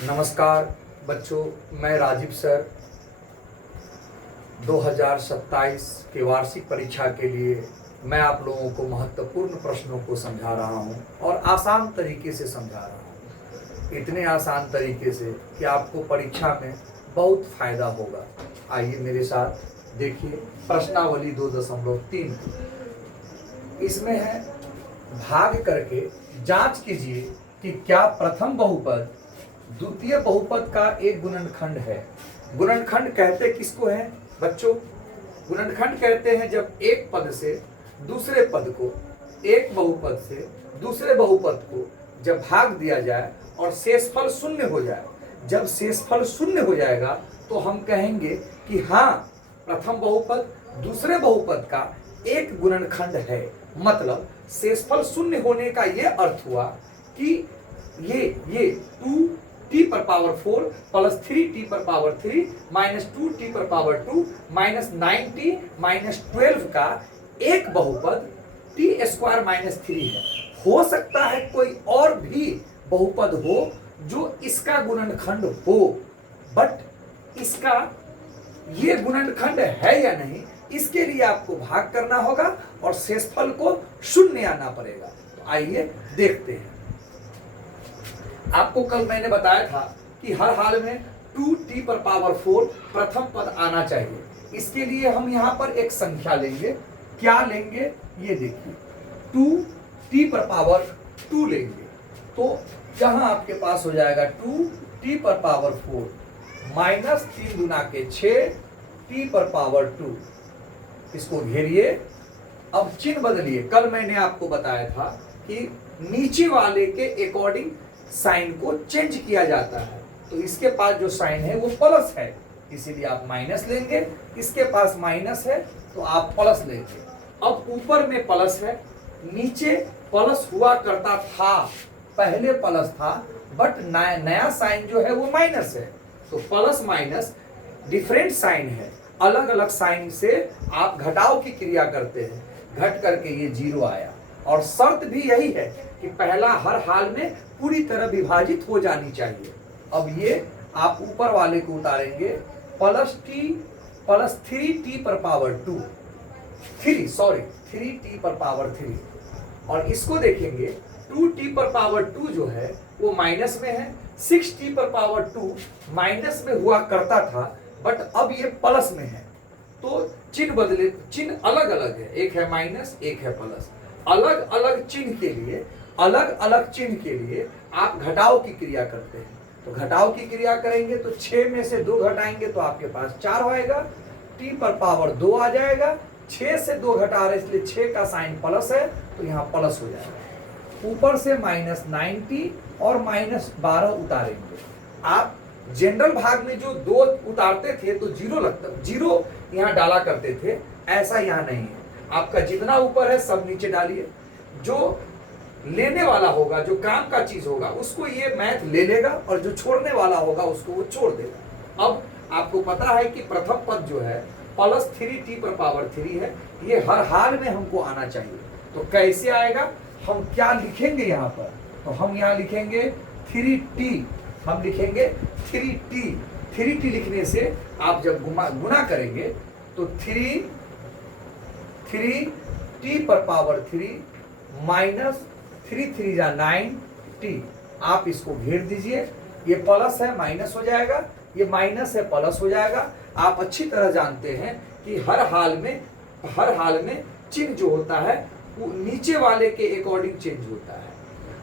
नमस्कार बच्चों, मैं राजीव सर 2027 के वार्षिक परीक्षा के लिए मैं आप लोगों को महत्वपूर्ण प्रश्नों को समझा रहा हूं और आसान तरीके से समझा रहा हूं, इतने आसान तरीके से कि आपको परीक्षा में बहुत फायदा होगा। आइए मेरे साथ देखिए प्रश्नावली 2.3 इसमें है, भाग करके जांच कीजिए कि क्या प्रथम बहुपद द्वितीय बहुपद का एक गुणनखंड है। गुणनखंड कहते किसको है बच्चों? गुणनखंड कहते हैं जब एक पद से दूसरे पद को, एक बहुपद से दूसरे बहुपद को जब भाग दिया जाए और शेषफल शून्य हो जाए। जब शेषफल शून्य हो जाएगा तो हम कहेंगे कि हाँ, प्रथम बहुपद दूसरे बहुपद का एक गुणनखंड है। मतलब शेषफल शून्य होने का ये अर्थ हुआ कि ये 2t पर पावर 4 प्लस 3t पर पावर 3 माइनस 2t पर पावर 2 माइनस 9t माइनस 12 का एक बहुपद t स्क्वायर माइनस 3 है। हो सकता है कोई और भी बहुपद हो जो इसका गुणनखंड हो, बट इसका ये गुणनखंड है या नहीं, इसके लिए आपको भाग करना होगा और शेषफल को शून्य आना पड़ेगा। तो आइए देखते हैं। आपको कल मैंने बताया था कि हर हाल में 2t पर पावर 4 प्रथम पद आना चाहिए। इसके लिए हम यहाँ पर एक संख्या लेंगे। क्या लेंगे ये देखिए, 2t पर पावर 2 लेंगे तो यहाँ आपके पास हो जाएगा 2t पर पावर 4 माइनस 3 गुना के 6t पर पावर 2। इसको घेरिए। अब चिन्ह बदलिए। कल मैंने आपको बताया था कि नीचे वाले के अकॉर्डिंग साइन को चेंज किया जाता है। तो इसके पास जो साइन है वो प्लस है, इसीलिए आप माइनस लेंगे। इसके पास माइनस है तो आप प्लस लेंगे। अब ऊपर में प्लस है, नीचे प्लस हुआ करता था, पहले प्लस था, बट नया साइन जो है वो माइनस है। तो प्लस माइनस डिफरेंट साइन है, अलग अलग साइन से आप घटाव की क्रिया करते हैं, घट करके ये 0 आया। और शर्त भी यही है कि पहला हर हाल में पूरी तरह विभाजित हो जानी चाहिए। अब ये आप ऊपर वाले को उतारेंगे, प्लस 3t पर पावर 2, 3t पर पावर 3। और इसको देखेंगे 2t पर पावर 2 जो है वो माइनस में है, 6t पर पावर 2 माइनस में हुआ करता था, बट अब ये प्लस में है। तो चिन्ह बदले, चिन्ह अलग अलग है, एक है माइनस एक है प्लस। अलग अलग चिन्ह के लिए, अलग अलग चिन्ह के लिए आप घटाव की क्रिया करते हैं। तो घटाव की क्रिया करेंगे तो 6 में से 2 घटाएंगे तो आपके पास 4 होएगा, t पर पावर 2 आ जाएगा। 6 से 2 घटा रहे इसलिए 6 का साइन प्लस है तो यहाँ प्लस हो जाएगा। ऊपर से माइनस 90 और माइनस 12 उतारेंगे। आप जनरल भाग में जो 2 उतारते थे तो 0 लगता, 0 यहाँ डाला करते थे, ऐसा यहाँ नहीं है। आपका जितना ऊपर है सब नीचे डालिए। जो लेने वाला होगा, जो काम का चीज होगा, उसको ये मैथ ले लेगा, और जो छोड़ने वाला होगा उसको वो छोड़ देगा। अब आपको पता है कि प्रथम पद जो है प्लस 3t पर पावर 3 है, ये हर हाल में हमको आना चाहिए। तो कैसे आएगा, हम क्या लिखेंगे यहाँ पर? तो हम यहाँ लिखेंगे 3t, हम लिखेंगे 3t लिखने से आप जब गुना करेंगे तो 3t पर पावर 3 माइनस 3 जा 9t। आप इसको घेर दीजिए। ये प्लस है माइनस हो जाएगा, ये माइनस है प्लस हो जाएगा। आप अच्छी तरह जानते हैं कि हर हाल में चिन्ह जो होता है वो नीचे वाले के अकॉर्डिंग चेंज होता है।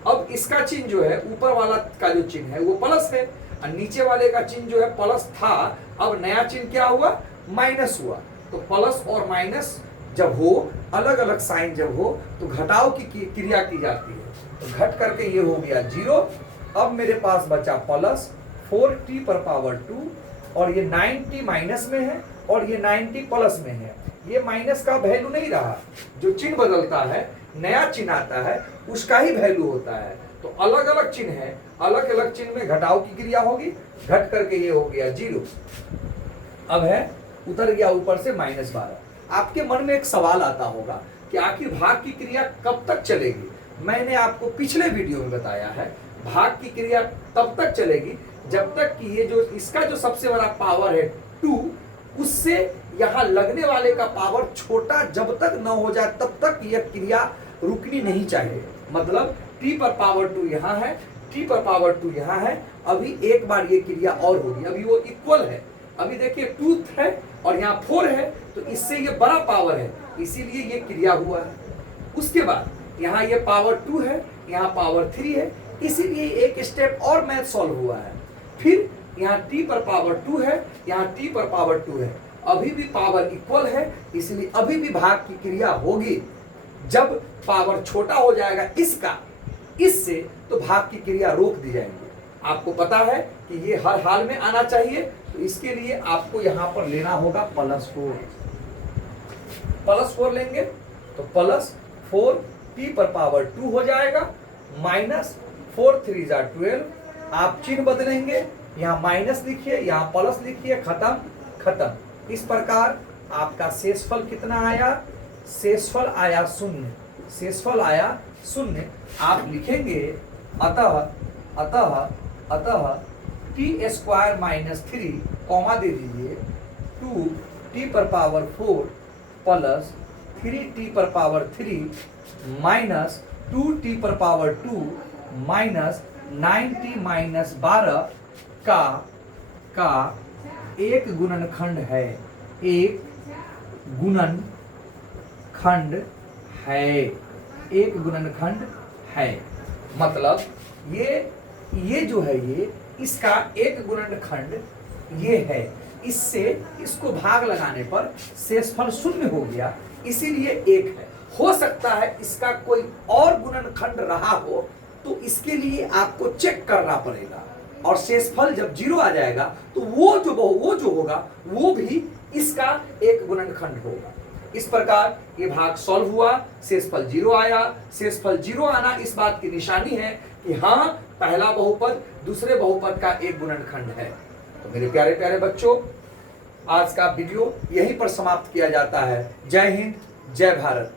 अब इसका चिन्ह जो है, ऊपर वाला का जो चिन्ह है वो प्लस है, और नीचे वाले का चिन्ह जो है प्लस था, अब नया चिन्ह क्या हुआ, माइनस हुआ। तो प्लस और माइनस जब हो, अलग अलग साइन जब हो, तो घटाव की क्रिया की जाती है। तो घट करके ये हो गया 0। अब मेरे पास बचा प्लस 4t पर पावर 2, और ये 9t माइनस में है और ये 9t प्लस में है। ये माइनस का वैल्यू नहीं रहा, जो चिन्ह बदलता है, नया चिन्ह आता है, उसका ही वैल्यू होता है। तो अलग अलग चिन्ह है, अलग अलग चिन्ह में घटाव की क्रिया होगी, घट करके ये हो गया 0। अब है उतर गया ऊपर से -12। आपके मन में एक सवाल आता होगा कि आखिर भाग की क्रिया कब तक चलेगी। मैंने आपको पिछले वीडियो में बताया है, भाग की क्रिया तब तक चलेगी जब तक कि ये जो इसका जो सबसे बड़ा पावर है 2, उससे यहाँ लगने वाले का पावर छोटा जब तक न हो जाए तब तक यह क्रिया रुकनी नहीं चाहिए। मतलब t पर पावर 2 यहाँ है, t पर पावर 2 यहाँ है, अभी एक बार ये क्रिया और होगी, अभी वो इक्वल है। अभी देखिए 2 है और यहाँ 4 है, तो इससे ये बड़ा पावर है, इसीलिए ये क्रिया हुआ है। उसके बाद यहाँ ये पावर 2 है, यहाँ पावर 3 है, इसीलिए एक स्टेप और मैथ सॉल्व हुआ है। फिर यहाँ t पर पावर 2 है, यहाँ t पर पावर 2 है, अभी भी पावर इक्वल है, इसलिए अभी भी भाग की क्रिया होगी। जब पावर छोटा हो जाएगा इसका इससे, तो भाग की क्रिया रोक दी जाएगी। आपको पता है कि ये हर हाल में आना चाहिए, तो इसके लिए आपको यहाँ पर लेना होगा +4। +4 लेंगे तो +4 t पर पावर 2 हो जाएगा, -4 3 12। आप चिन्ह बदलेंगे, यहाँ माइनस लिखिए, यहाँ प्लस लिखिए, खत्म खत्म। इस प्रकार आपका शेषफल कितना आया? शेषफल आया 0, शेषफल आया 0। आप लिखेंगे अतः t² - 3 कॉमा दे दीजिए 2t पर पावर 4 प्लस 3t पर पावर 3 माइनस 2t पर पावर 2 माइनस 9t - 12 का एक गुणनखंड है, एक गुणनखंड है, एक गुणनखंड है। मतलब ये जो है ये इसका एक गुणनखंड ये है, इससे इसको भाग लगाने पर शेषफल 0 हो गया, इसीलिए 1 है। हो सकता है इसका कोई और गुणनखंड रहा हो, तो इसके लिए आपको चेक करना पड़ेगा, और शेषफल जब 0 आ जाएगा तो वो जो होगा वो भी इसका एक गुणनखंड होगा। इस प्रकार ये भाग सॉल्व हुआ, शेषफल 0 आया। शेषफल 0 आना इस बात की निशानी है कि हाँ, पहला बहुपद दूसरे बहुपद का एक गुणनखंड है। तो मेरे प्यारे प्यारे बच्चों, आज का वीडियो यहीं पर समाप्त किया जाता है। जय हिंद, जय भारत।